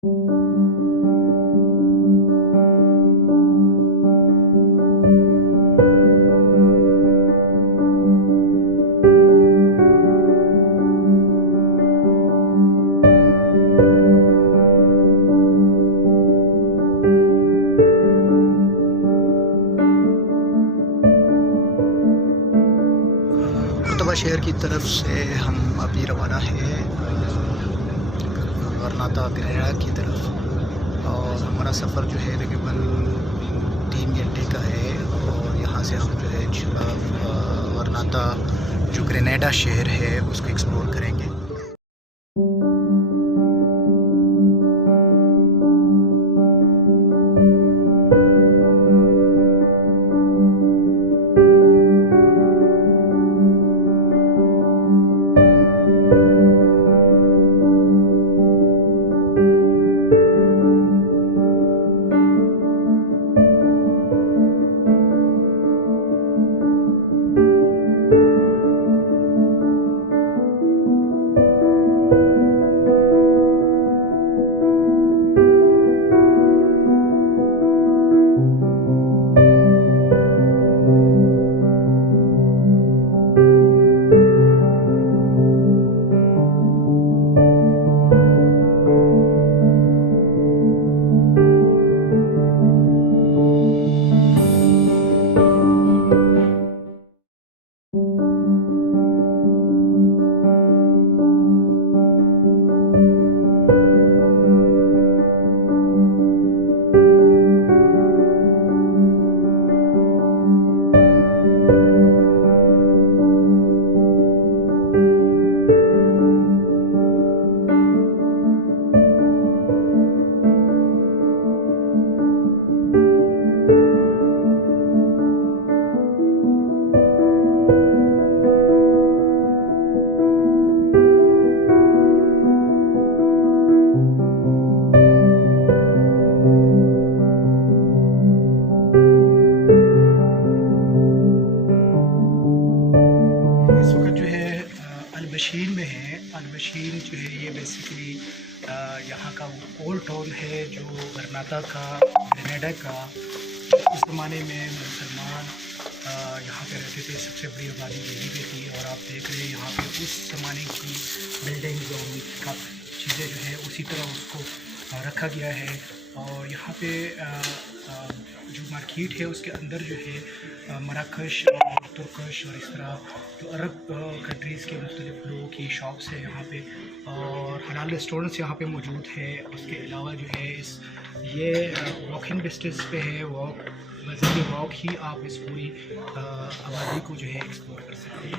शहर की तरफ से हम अभी रवाना है गरनाता ग्रेनाडा की तरफ, और हमारा सफ़र जो है तकरीबन 3 घंटे का है। और यहाँ से हम जो है गरनाता जो ग्रेनाडा शहर है उसको एक्सप्लोर करेंगे। अलबशीर में है। अलबशीर जो है ये बेसिकली यहाँ का ओल्ड टाउन है जो गरनाता का, ग्रेनाडा का। उस ज़माने में मुसलमान यहाँ पे रहते थे, सबसे बड़ी आबादी यही पे थी। और आप देख रहे हैं यहाँ पे उस ज़माने की बिल्डिंग्स और उनका चीज़ें जो है उसी तरह उसको रखा गया है। और यहाँ पे जो मार्केट है उसके अंदर जो है मराकश और तुर्कश और इस तरह जो अरब कंट्रीज़ के मुख्तलिफ लोगों की शॉप्स है यहाँ पे, और हलाल रेस्टोरेंट्स यहाँ पे मौजूद है। उसके अलावा जो है ये वॉकिंग डिस्टेंस पे है, मज़ीद वॉक ही आप इस पूरी आबादी को जो है एक्सप्लोर कर सकते हैं।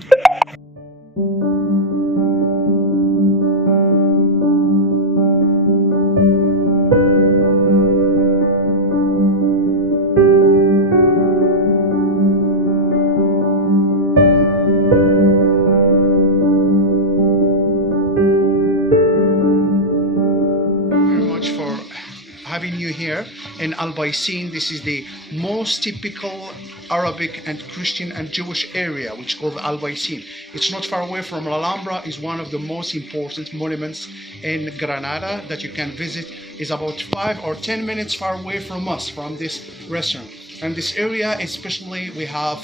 Having you here in Albaicin. This is the most typical Arabic and Christian and Jewish area, which is called Albaicin. It's not far away from Alhambra. Is one of the most important monuments in Granada that you can visit. Is about 5 or 10 minutes far away from us, from this restaurant. And this area, especially, we have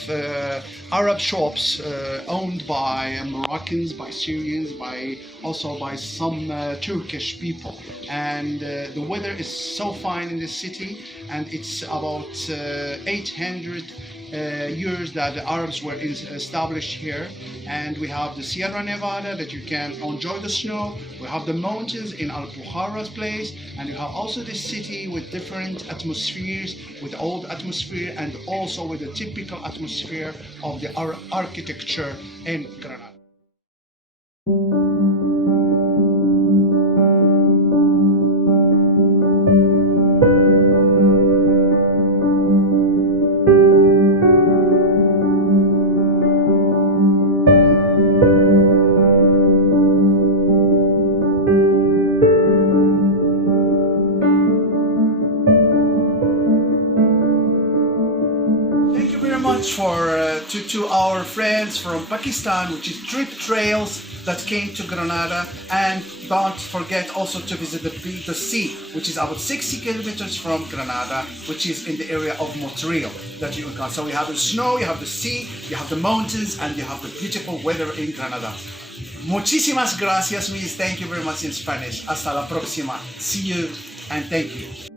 Arab shops owned by Moroccans, by Syrians, also by some Turkish people. And the weather is so fine in this city, and it's about 800 years that the Arabs were established here. And we have the Sierra Nevada that you can enjoy the snow. We have the mountains in Al-Bukhara's place, and you have also this city with different atmospheres, with old atmosphere and also with the typical atmosphere of the architecture in Granada. For to our friends from Pakistan, which is Trip Trails that came to Granada. And don't forget also to visit the sea, which is about 60 kilometers from Granada, which is in the area of Montreal that you encounter. So you have the snow, you have the sea, you have the mountains, and you have the beautiful weather in Granada. Muchísimas gracias, Luis. Thank you very much in Spanish. Hasta la próxima. See you and thank you.